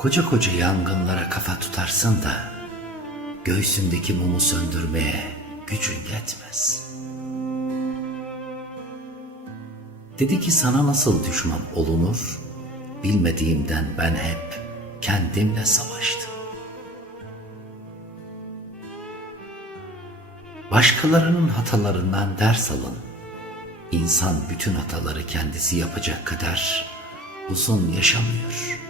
Koca koca yangınlara kafa tutarsın da göğsündeki mumu söndürmeye gücün yetmez. Dedi ki sana nasıl düşman olunur, bilmediğimden ben hep kendimle savaştım. Başkalarının hatalarından ders alın. İnsan bütün hataları kendisi yapacak kadar uzun yaşamıyor.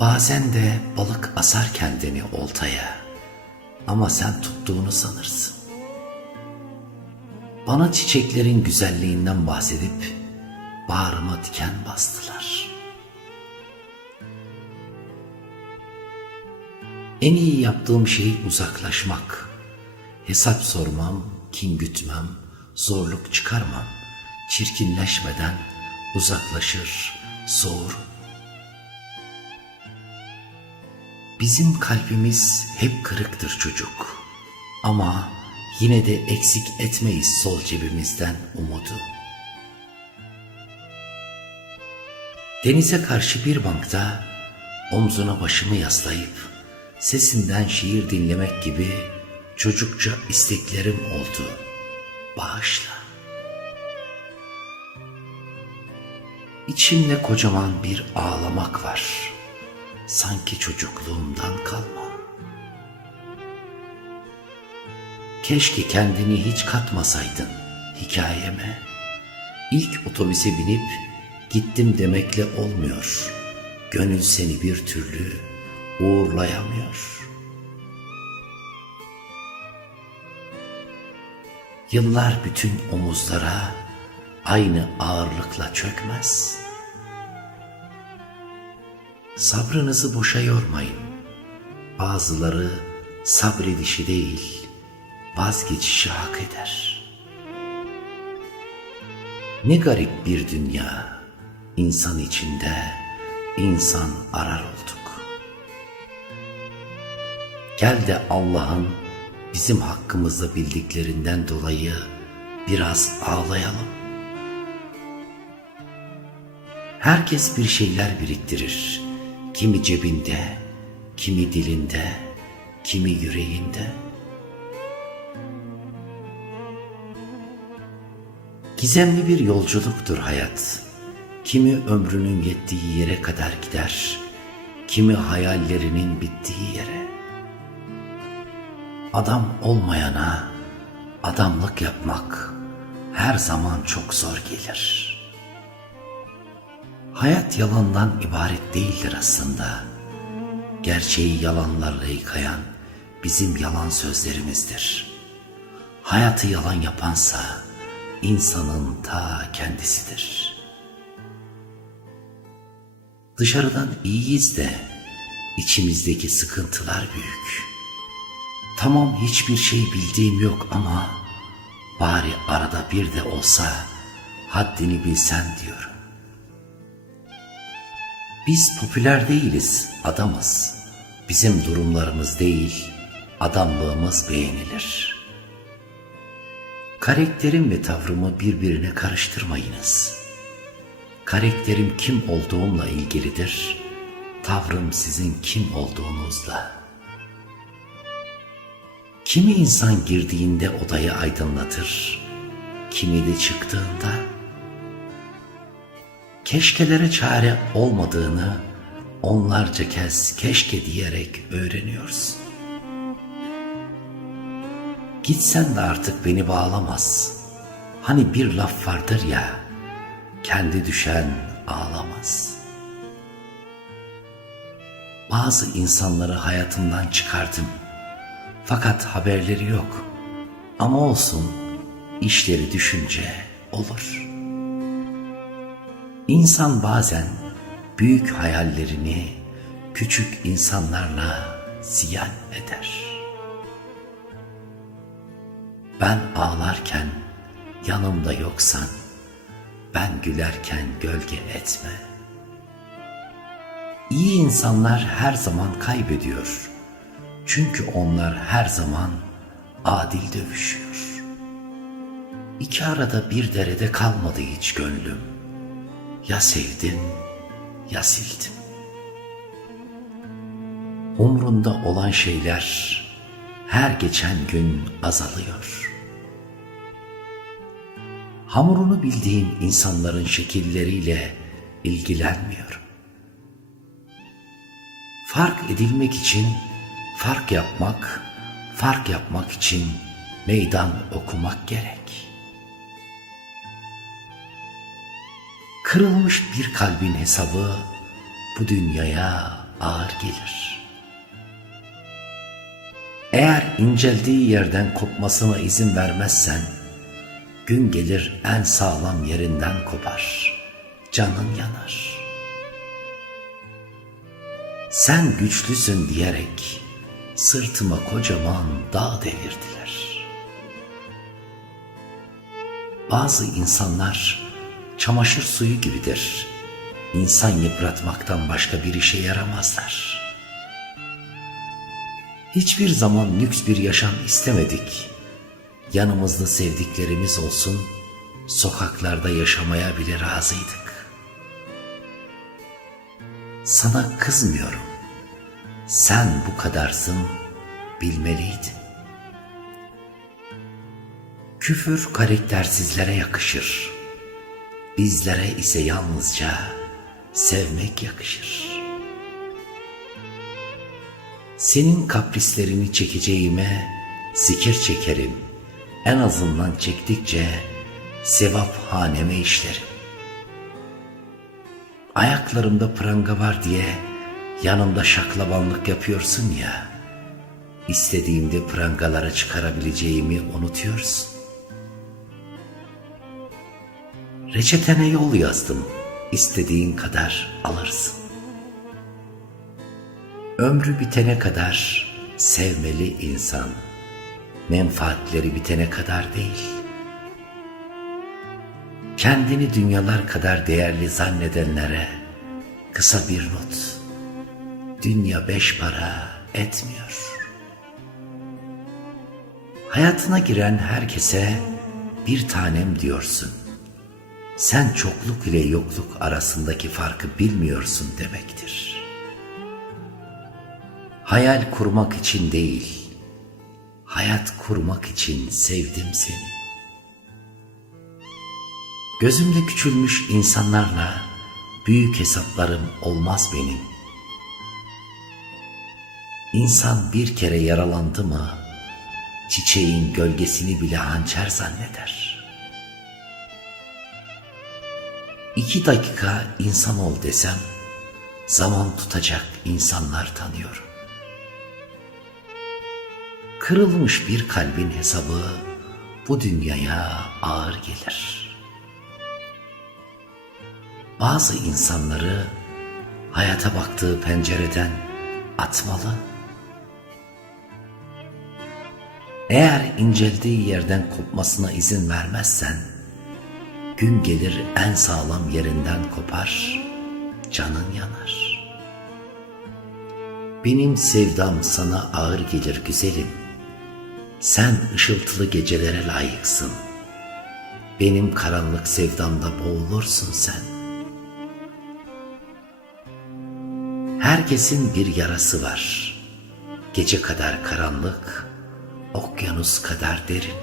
Bazen de balık asar kendini oltaya ama sen tuttuğunu sanırsın. Bana çiçeklerin güzelliğinden bahsedip bağrıma diken bastılar. En iyi yaptığım şey uzaklaşmak. Hesap sormam, kin gütmem, zorluk çıkarmam. Çirkinleşmeden uzaklaşır, soğurum. Bizim kalbimiz hep kırıktır çocuk. Ama yine de eksik etmeyiz sol cebimizden umudu. Denize karşı bir bankta omzuna başımı yaslayıp sesinden şiir dinlemek gibi çocukça isteklerim oldu. Bağışla. İçimde kocaman bir ağlamak var. Sanki çocukluğumdan kalma. Keşke kendini hiç katmasaydın hikayeme. İlk otobüse binip gittim demekle olmuyor. Gönül seni bir türlü uğurlayamıyor. Yıllar bütün omuzlara aynı ağırlıkla çökmez. Sabrınızı boşa yormayın. Bazıları sabredişi değil, vazgeçişi hak eder. Ne garip bir dünya, insan içinde insan arar olduk. Gel de Allah'ın bizim hakkımızda bildiklerinden dolayı biraz ağlayalım. Herkes bir şeyler biriktirir. Kimi cebinde, kimi dilinde, kimi yüreğinde. Gizemli bir yolculuktur hayat. Kimi ömrünün yettiği yere kadar gider, kimi hayallerinin bittiği yere. Adam olmayana adamlık yapmak her zaman çok zor gelir. Hayat yalandan ibaret değildir aslında. Gerçeği yalanlarla yıkayan bizim yalan sözlerimizdir. Hayatı yalan yapansa insanın ta kendisidir. Dışarıdan iyiyiz de içimizdeki sıkıntılar büyük. Tamam hiçbir şey bildiğim yok ama bari arada bir de olsa haddini bilsen diyorum. Biz popüler değiliz, adamız. Bizim durumlarımız değil, adamlığımız beğenilir. Karakterim ve tavrımı birbirine karıştırmayınız. Karakterim kim olduğumla ilgilidir, tavrım sizin kim olduğunuzla. Kimi insan girdiğinde odayı aydınlatır, kimi de çıktığında. Keşkelere çare olmadığını onlarca kez keşke diyerek öğreniyorsun. Gitsen de artık beni bağlamaz. Hani bir laf vardır ya, kendi düşen ağlamaz. Bazı insanları hayatımdan çıkardım. Fakat haberleri yok. Ama olsun, işleri düşünce olur. İnsan bazen büyük hayallerini küçük insanlarla ziyan eder. Ben ağlarken yanımda yoksan, ben gülerken gölge etme. İyi insanlar her zaman kaybediyor. Çünkü onlar her zaman adil dövüşüyor. İki arada bir derede kalmadı hiç gönlüm. Ya sevdim ya sildim. Umrunda olan şeyler her geçen gün azalıyor. Hamurunu bildiğim insanların şekilleriyle ilgilenmiyorum. Fark edilmek için fark yapmak için meydan okumak gerek. Kırılmış bir kalbin hesabı bu dünyaya ağır gelir. Eğer inceldiği yerden kopmasına izin vermezsen, gün gelir en sağlam yerinden kopar, canın yanar. Sen güçlüsün diyerek sırtıma kocaman dağ devirdiler. Bazı insanlar çamaşır suyu gibidir. İnsan yıpratmaktan başka bir işe yaramazlar. Hiçbir zaman lüks bir yaşam istemedik. Yanımızda sevdiklerimiz olsun, sokaklarda yaşamaya bile razıydık. Sana kızmıyorum. Sen bu kadarsın, bilmeliydin. Küfür karaktersizlere yakışır. Bizlere ise yalnızca sevmek yakışır. Senin kaprislerini çekeceğime zikir çekerim. En azından çektikçe sevap haneme işlerim. Ayaklarımda pranga var diye yanımda şaklabanlık yapıyorsun ya, istediğimde prangalara çıkarabileceğimi unutuyorsun. Reçetene yol yazdım, istediğin kadar alırsın. Ömrü bitene kadar sevmeli insan, menfaatleri bitene kadar değil. Kendini dünyalar kadar değerli zannedenlere kısa bir not: dünya 5 para etmiyor. Hayatına giren herkese bir tanem diyorsun. Sen çokluk ile yokluk arasındaki farkı bilmiyorsun demektir. Hayal kurmak için değil, hayat kurmak için sevdim seni. Gözümde küçülmüş insanlarla büyük hesaplarım olmaz benim. İnsan bir kere yaralandı mı, çiçeğin gölgesini bile hançer zanneder. 2 dakika insan ol desem, zaman tutacak insanlar tanıyorum. Kırılmış bir kalbin hesabı bu dünyaya ağır gelir. Bazı insanları hayata baktığı pencereden atmalı. Eğer inceldiği yerden kopmasına izin vermezsen, gün gelir en sağlam yerinden kopar, canın yanar. Benim sevdam sana ağır gelir güzelim. Sen ışıltılı gecelere layıksın. Benim karanlık sevdamda boğulursun sen. Herkesin bir yarası var. Gece kadar karanlık, okyanus kadar derin.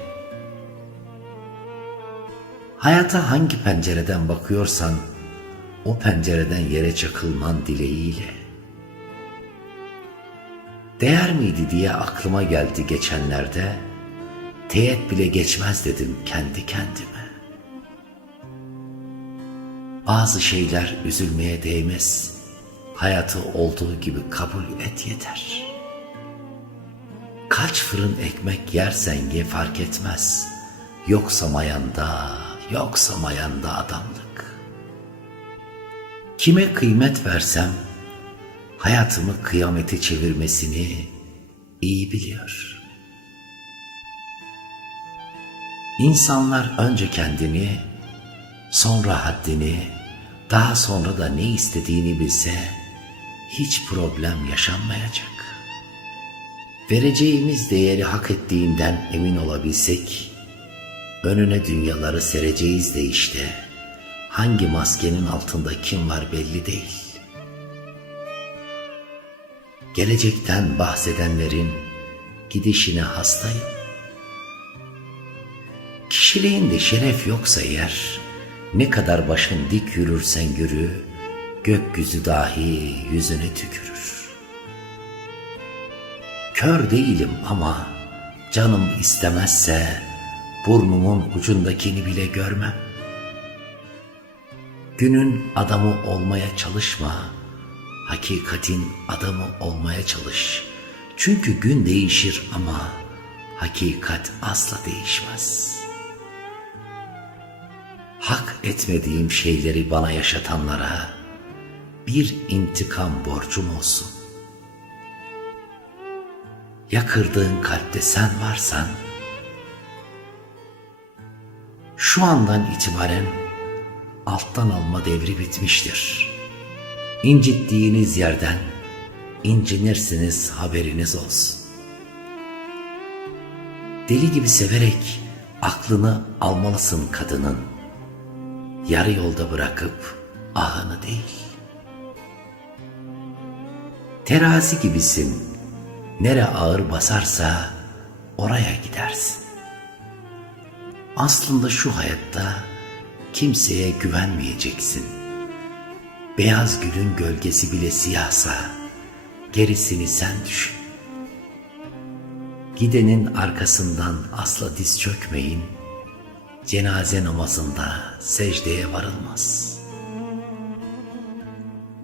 Hayata hangi pencereden bakıyorsan, o pencereden yere çakılman dileğiyle. Değer miydi diye aklıma geldi geçenlerde, teğet bile geçmez dedim kendi kendime. Bazı şeyler üzülmeye değmez, hayatı olduğu gibi kabul et yeter. Kaç fırın ekmek yersen ye fark etmez, yoksa mayanda adamlık. Kime kıymet versem, hayatımı kıyamete çevirmesini iyi biliyor. İnsanlar önce kendini, sonra haddini, daha sonra da ne istediğini bilse hiç problem yaşanmayacak. Vereceğimiz değeri hak ettiğinden emin olabilsek, önüne dünyaları sereceğiz de işte hangi maskenin altında kim var belli değil. Gelecekten bahsedenlerin gidişine hastayım. Kişiliğinde şeref yoksa eğer, ne kadar başın dik yürürsen yürü, gökyüzü dahi yüzüne tükürür. Kör değilim ama canım istemezse burnumun ucundakini bile görmem. Günün adamı olmaya çalışma, hakikatin adamı olmaya çalış. Çünkü gün değişir ama hakikat asla değişmez. Hak etmediğim şeyleri bana yaşatanlara bir intikam borcum olsun. Ya kırdığın kalpte sen varsan, şu andan itibaren alttan alma devri bitmiştir. İncittiğiniz yerden incinirsiniz, haberiniz olsun. Deli gibi severek aklını almalısın kadının. Yarı yolda bırakıp ahını değil. Terazi gibisin, nere ağır basarsa oraya gidersin. Aslında şu hayatta kimseye güvenmeyeceksin. Beyaz gülün gölgesi bile siyahsa gerisini sen düşün. Gidenin arkasından asla diz çökmeyin. Cenaze namazında secdeye varılmaz.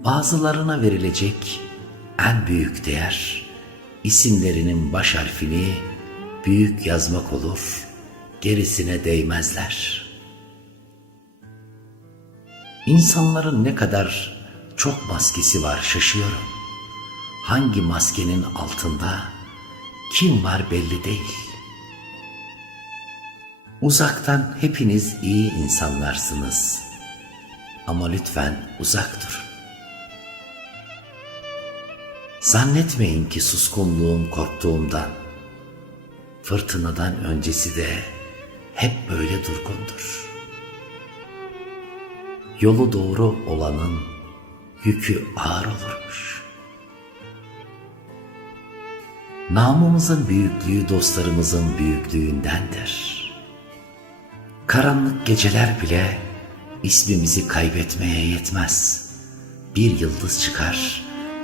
Bazılarına verilecek en büyük değer, isimlerinin baş harfini büyük yazmak olur, gerisine değmezler. İnsanların ne kadar çok maskesi var şaşıyorum. Hangi maskenin altında kim var belli değil. Uzaktan hepiniz iyi insanlarsınız. Ama lütfen uzak durun. Zannetmeyin ki suskunluğum korktuğumdan. Fırtınadan öncesi de hep böyle durgundur. Yolu doğru olanın yükü ağır olurmuş. Namımızın büyüklüğü dostlarımızın büyüklüğündendir. Karanlık geceler bile ismimizi kaybetmeye yetmez. Bir yıldız çıkar,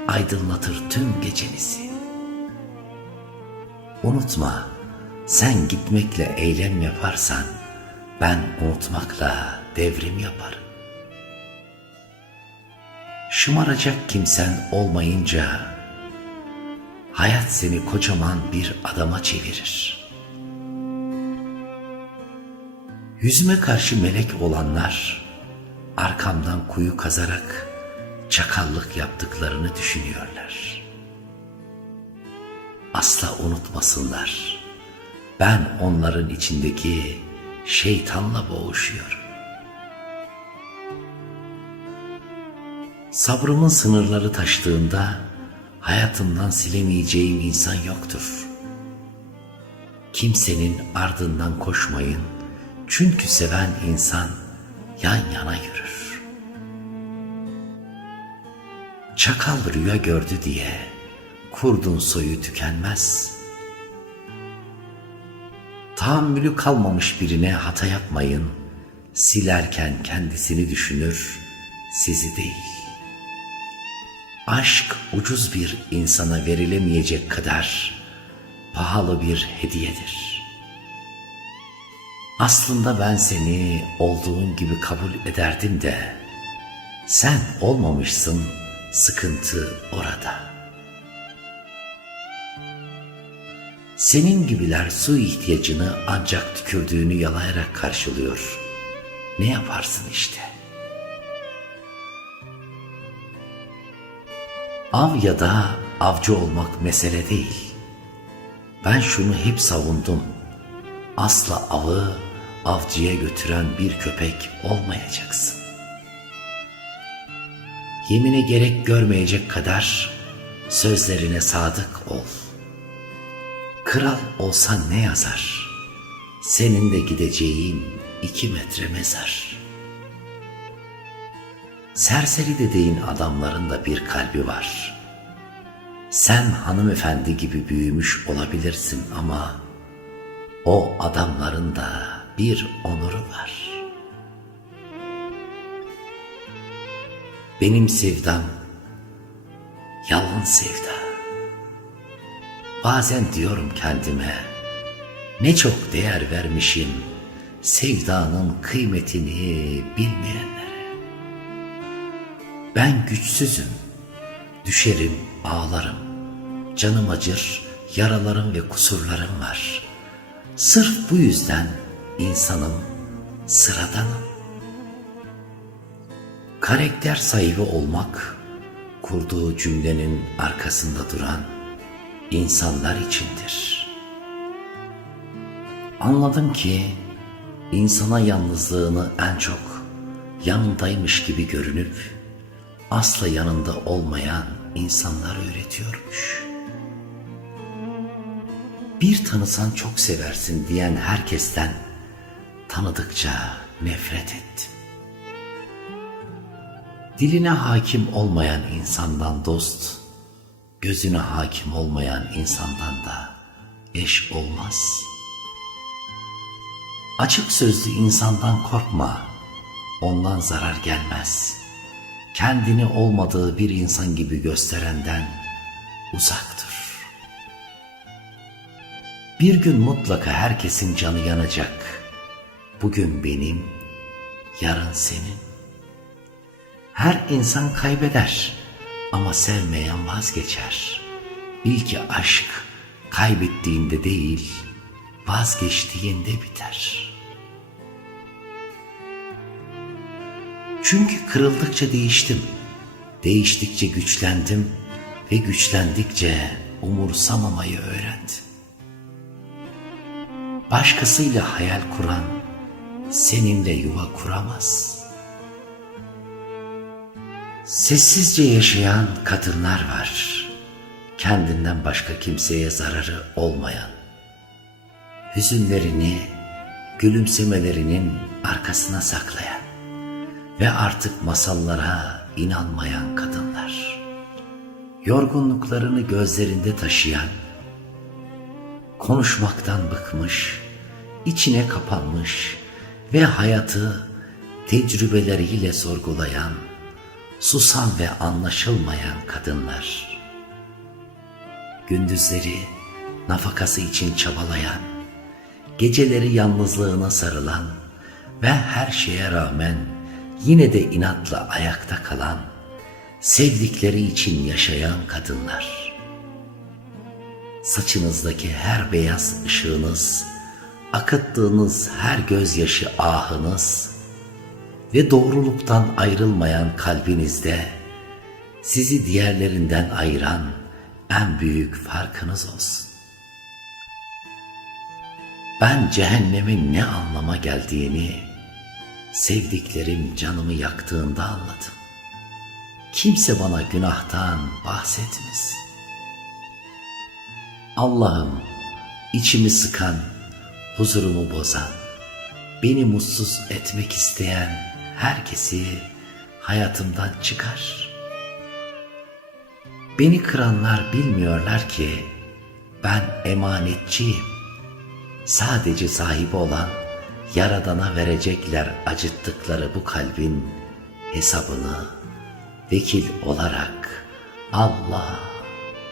aydınlatır tüm gecenizi. Unutma, sen gitmekle eylem yaparsan, ben unutmakla devrim yaparım. Şımaracak kimsen olmayınca, hayat seni kocaman bir adama çevirir. Yüzüme karşı melek olanlar, arkamdan kuyu kazarak çakallık yaptıklarını düşünüyorlar. Asla unutmasınlar, ben onların içindeki şeytanla boğuşuyorum. Sabrımın sınırları taştığında, hayatımdan silemeyeceğim insan yoktur. Kimsenin ardından koşmayın, çünkü seven insan yan yana yürür. Çakal rüya gördü diye kurdun soyu tükenmez. Tahammülü kalmamış birine hata yapmayın, silerken kendisini düşünür, sizi değil. Aşk ucuz bir insana verilemeyecek kadar pahalı bir hediyedir. Aslında ben seni olduğun gibi kabul ederdim de sen olmamışsın, sıkıntı orada. Senin gibiler su ihtiyacını ancak tükürdüğünü yalayarak karşılıyor. Ne yaparsın işte? Av ya da avcı olmak mesele değil. Ben şunu hep savundum. Asla avı avcıya götüren bir köpek olmayacaksın. Yemine gerek görmeyecek kadar sözlerine sadık ol. Kral olsan ne yazar? Senin de gideceğin 2 metre mezar. Serseri dediğin adamların da bir kalbi var. Sen hanımefendi gibi büyümüş olabilirsin ama o adamların da bir onuru var. Benim sevdam yalan sevda. Bazen diyorum kendime, ne çok değer vermişim sevdanın kıymetini bilmeyenlere. Ben güçsüzüm, düşerim, ağlarım, canım acır, yaralarım ve kusurlarım var. Sırf bu yüzden insanım, sıradanım. Karakter sahibi olmak, kurduğu cümlenin arkasında duran insanlar içindir. Anladım ki insana yalnızlığını en çok yanındaymış gibi görünüp asla yanında olmayan insanlar öğretiyormuş. Bir tanısan çok seversin diyen herkesten tanıdıkça nefret ettim. Diline hakim olmayan insandan dost, gözüne hakim olmayan insandan da eş olmaz. Açık sözlü insandan korkma, ondan zarar gelmez. Kendini olmadığı bir insan gibi gösterenden uzak dur. Bir gün mutlaka herkesin canı yanacak. Bugün benim, yarın senin. Her insan kaybeder ama sevmeyen vazgeçer. Bil ki aşk kaybettiğinde değil, vazgeçtiğinde biter. Çünkü kırıldıkça değiştim, değiştikçe güçlendim ve güçlendikçe umursamamayı öğrendim. Başkasıyla hayal kuran seninle yuva kuramaz. Sessizce yaşayan kadınlar var, kendinden başka kimseye zararı olmayan. Hüzünlerini gülümsemelerinin arkasına saklayan ve artık masallara inanmayan kadınlar. Yorgunluklarını gözlerinde taşıyan, konuşmaktan bıkmış, içine kapanmış ve hayatı tecrübeleriyle sorgulayan, susan ve anlaşılmayan kadınlar. Gündüzleri nafakası için çabalayan, geceleri yalnızlığına sarılan ve her şeye rağmen yine de inatla ayakta kalan, sevdikleri için yaşayan kadınlar. Saçınızdaki her beyaz ışığınız, akıttığınız her gözyaşı ahınız ve doğruluktan ayrılmayan kalbinizde sizi diğerlerinden ayıran en büyük farkınız olsun. Ben cehennemin ne anlama geldiğini sevdiklerim canımı yaktığında anladım. Kimse bana günahtan bahsetmesin. Allah'ım, içimi sıkan, huzurumu bozan, beni mutsuz etmek isteyen herkesi hayatımdan çıkar. Beni kıranlar bilmiyorlar ki ben emanetçiyim. Sadece sahibi olan Yaradan'a verecekler acıttıkları bu kalbin hesabını. Vekil olarak Allah,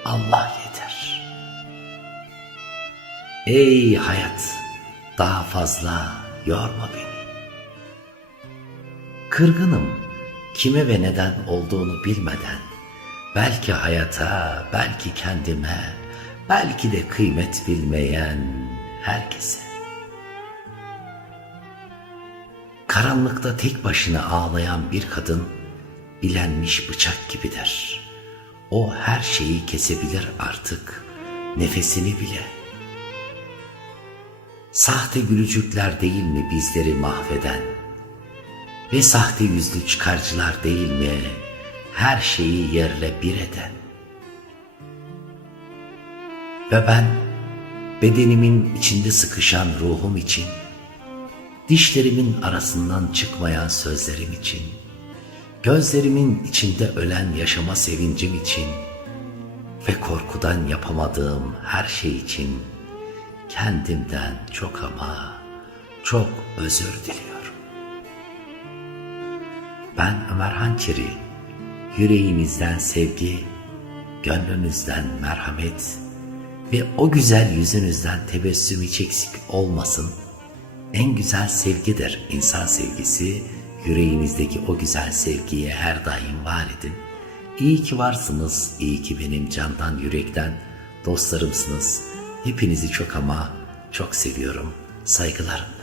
Allah yeter. Ey hayat, daha fazla yorma beni. Kırgınım, kime ve neden olduğunu bilmeden, belki hayata, belki kendime, belki de kıymet bilmeyen herkese. Karanlıkta tek başına ağlayan bir kadın, bilenmiş bıçak gibidir. O her şeyi kesebilir artık, nefesini bile. Sahte gülücükler değil mi bizleri mahveden? Ve sahte yüzlü çıkarcılar değil mi her şeyi yerle bir eden? Ve ben bedenimin içinde sıkışan ruhum için, dişlerimin arasından çıkmayan sözlerim için, Gözlerimin içinde ölen yaşama sevincim için ve korkudan yapamadığım her şey için kendimden çok ama çok özür diliyorum. Ben Ömer Hançeri, yüreğinizden sevgi, gönlünüzden merhamet ve o güzel yüzünüzden tebessüm hiç eksik olmasın. En güzel sevgidir insan sevgisi. Yüreğinizdeki o güzel sevgiye her daim var edin. İyi ki varsınız, iyi ki benim candan yürekten dostlarımsınız. Hepinizi çok ama çok seviyorum. Saygılar.